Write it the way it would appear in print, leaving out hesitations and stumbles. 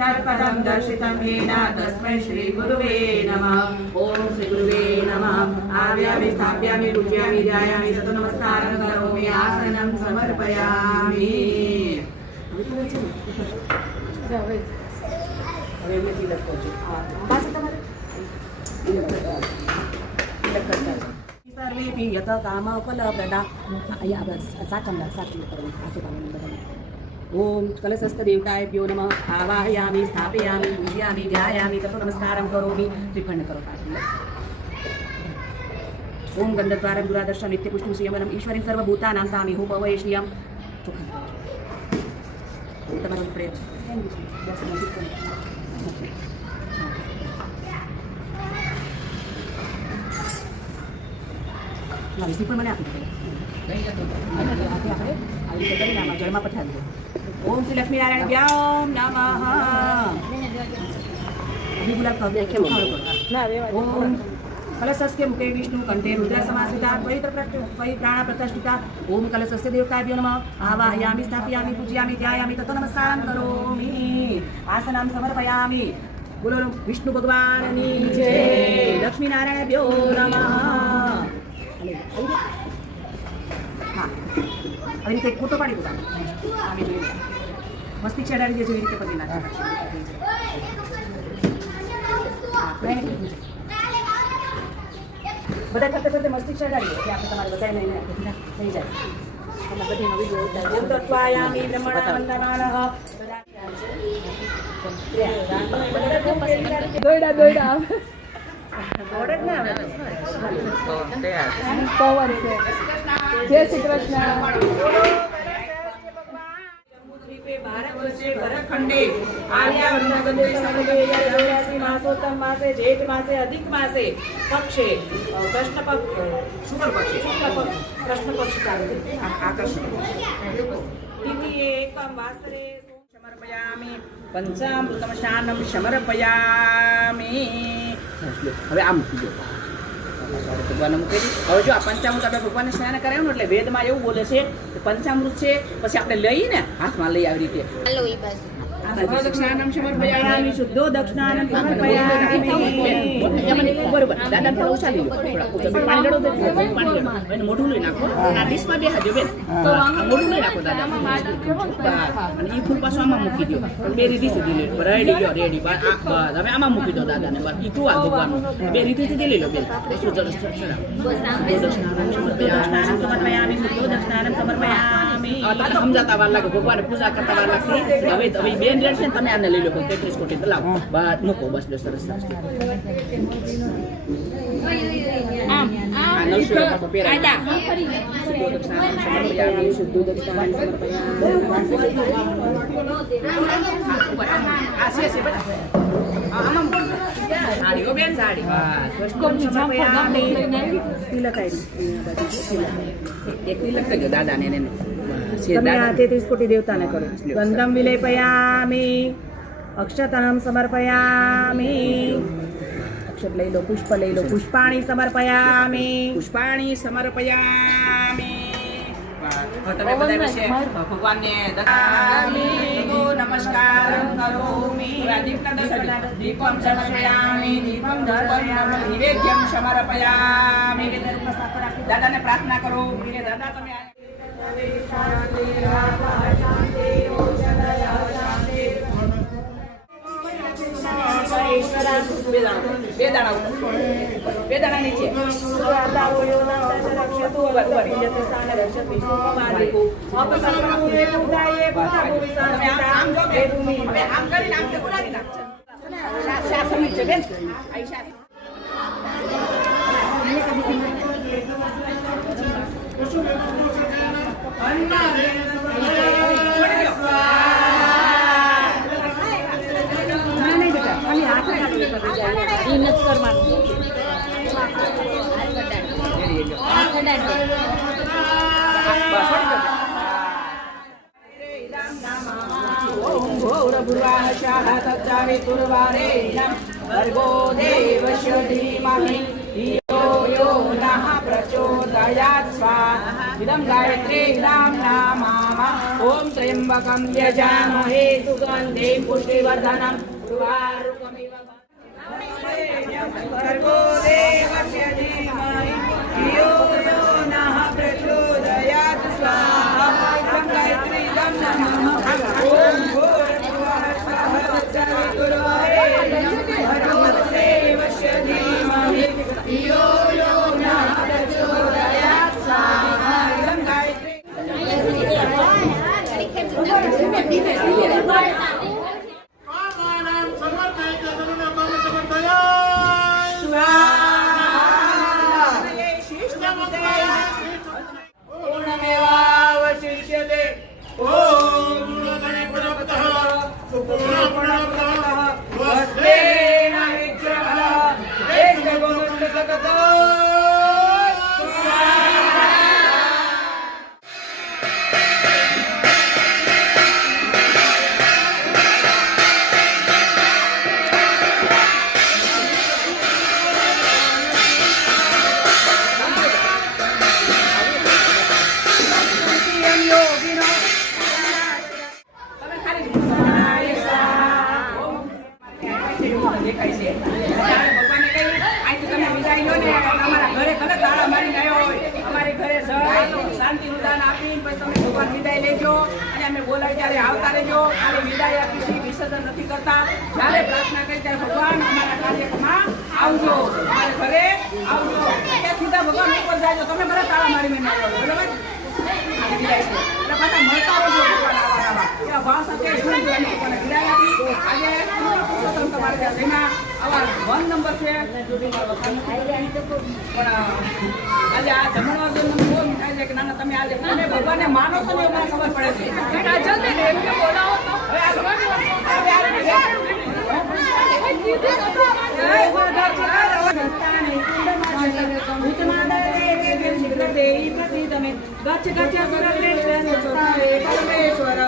तत्पदं दर्शितं येन तस्मै श्रीगुरुवे नमः। ॐ श्रीगुरुवे नमः। आव्यामि स्थाप्यामि पूजयामि ध्यायामि ततो नमस्कारं करोमि आसनं समर्पयामि। सर्वेपि यथा कामफलप्रदा ओम कलशस्थ देवताभ्यो नमः। आवाहयामि स्थापयामि पूजयामि ध्यायामि ततो नमस्कारं करोमि। त्रिखंड करो ओम गंधद्वारं दुरादर्श नित्यपुष्टिं श्रियमनम् ईश्वरीं सर्वभूतानां तामि होपवये श्रियं તમારો પ્રેમ વિષય પણ મને આપી આપણે જળમાં પઠાવી ઓમ શ્રી લક્ષ્મીનારાયણ નમઃ। ઓમ कलशस्य मुखे विष्णु कंठे रुद्र समाश्रिता पवित्र प्राण प्रतिष्ठिता। ओम कलशस्य देवताभ्यो नमः। आवाहयामि स्थापयामि पूजयामि ध्यायामि ततो नमस्कारं करोमि आसनं समर्पयामि। बोलो विष्णु भगवान की जय। लक्ष्मी नारायणभ्यो नमः। हाँ अभी रीते फोटो पाड़ी दो आमी जो मस्ती चढ़ाड़ी दे जेवी रीते पदी ना બધા કરતે કરતે મસ્તી ચડાડીએ કે આપણે તમારે બધાય લઈને થઈ જાય અમે બધી નવી જોઈ ઓમ તત્વાયામી બ્રહ્મણવંદનાનઃ દોડા દોડા દોડે જ ના પવન છે જય શ્રી કૃષ્ણ। खंडे मासोत्तम मासे जेठ मासे अधिक मासे पक्षे कृष्ण पक्ष शुक्ल पक्षे कृष्ण पक्ष तिथि एकम वासरे समर्पयामि पंचामृतम स्नानं समर्पयामि। હવે આ મૂકી દો ભગવાન મૂકી હવે જો આ પંચામૃત આપણે ભગવાનને સ્નાન કરાવ્યું ને એટલે વેદમાં એવું બોલે છે કે પંચામૃત છે પછી આપણે લઈને હાથમાં લઈ આવી રીતે દક્ષિણાનમ સમર્પયામિ શુદ્ધો દક્ષિણાનમ સમર્પયામિ બરોબર દાદા થોડા ઓછા લઈ લો થોડા પાણી લડો તો પાણી લડો અને મોઢું લઈ નાખો આ ડીશમાં બેહાજો બેન તો મોઢું લઈ નાખો દાદા અને ઈ ફૂલ પાછું આમાં મૂકી દો બે રીતિ સુધી લઈ લો રેડી ગયો રેડી બસ હવે આમાં મૂકી દો દાદાને બસ ઈ કુવા ભગવાનનું બે રીતિ સુધી લઈ લો બેન શું જરસ દક્ષિણાનમ સમર્પયામિ શુદ્ધો દક્ષિણાનમ સમર્પયામિ આ તો સમજાતા વાર લાગે ભગવાન પૂજા કરતા વાર લાગે હવે હવે બેન રેડશે તમે આને લઈ લો 33 કોટી લાવ બસ મૂકો બસ સરસ સરસ આમ આ નવસો પાછો પેરા શુદ્ધ દક્ષિણાનમ સમર્પયામિ શુદ્ધ દક્ષિણાનમ સમર્પયામિ આ છે બેટા આમાં સાડી ઓ બેન સાડી બસ સમર્પયામિ તિલક એક તિલક કરજો દાદાને એને તમે 33 कोटि देवताने करो। गंधम विलेपयामि अक्षतनं समर्पयामि अक्षत लई लो पुष्प लई लो पुष्पाणि समर्पयामि पुष्पाणि समर्पयामि તમે બધા વિશે ભગવાનને દક્ષિણામિ નમસ્કારં કરોમિ દીપમ સમર્પયામિ દીપમ દર્શયામિ નૈવેદ્યમ સમર્પયામિ દાદાને પ્રાર્થના કરો કે દાદા તમે शांति शांति ओशनया शांति वेदाना नीचे रक्षतु रक्षतु स्थान रक्षतु विश्वमादिको अपसर्वमुने उदाये बाबु विसारम हे भूमि હવે આમ કરીને આમ કે બોલાવી નાખ શાસન છે બેન આઈશા भर्गो देवस्य धीमहि धियो यो नः प्रचोदयात्। चतुर्दयात् स्वाहा इदं गायत्री इदं नामाम ॐ त्र्यम्बकं यजामहे सुगन्धिं पुष्टिवर्धनं उर्वारुकमिव भर्गो देवस्य धीमहि धियो यो नः प्रचोदयात् स्वाहा इदं गायत्री इदं नामाम ॐ भूर्भुवः स्वः तत्सवितुर्वरेण्यं भर्गो देवस्य धीमहि धियो यो नः प्रचोदयात् स्वाहा इदं गायत्री कामानां समर्पयते सर्वकाम समर्पयामि पूर्णमेवावशिष्यते ॐ गुणगणपुरपतः सुपूर्णपुरपतः वस्तेन विग्रहः देशगोविन्दसततो વિસર્જન નથી કરતા જ્યારે પ્રાર્થના કરી ત્યારે ભગવાન અમારા કાર્યક્રમમાં આવજો અમારે ઘરે આવજો ત્યાં સીધા ભગવાન ઉપર જાજો તમે બધા તાળા મારી મેં આવ્યો બરાબર એટલે પાછા મળતા રહેજો ભગવાન આવા એવા ભાવ સાથે શું જોઈને ભગવાને વિદાય આપી આજે પુરુષોત્તમ તમારે ત્યાં જઈને આવા 1 નંબર છે પણ આજે આ જમણવાર જો મને બહુ થાય છે કે નાના તમે આજે તમે ભગવાનને માનો છો ને એવું મને ખબર પડે છે જલ્દી દેવને બોલાવો તો હવે આ ભગવાન ગચ્છ ગચ્છ સુરલે પરમેશ્વર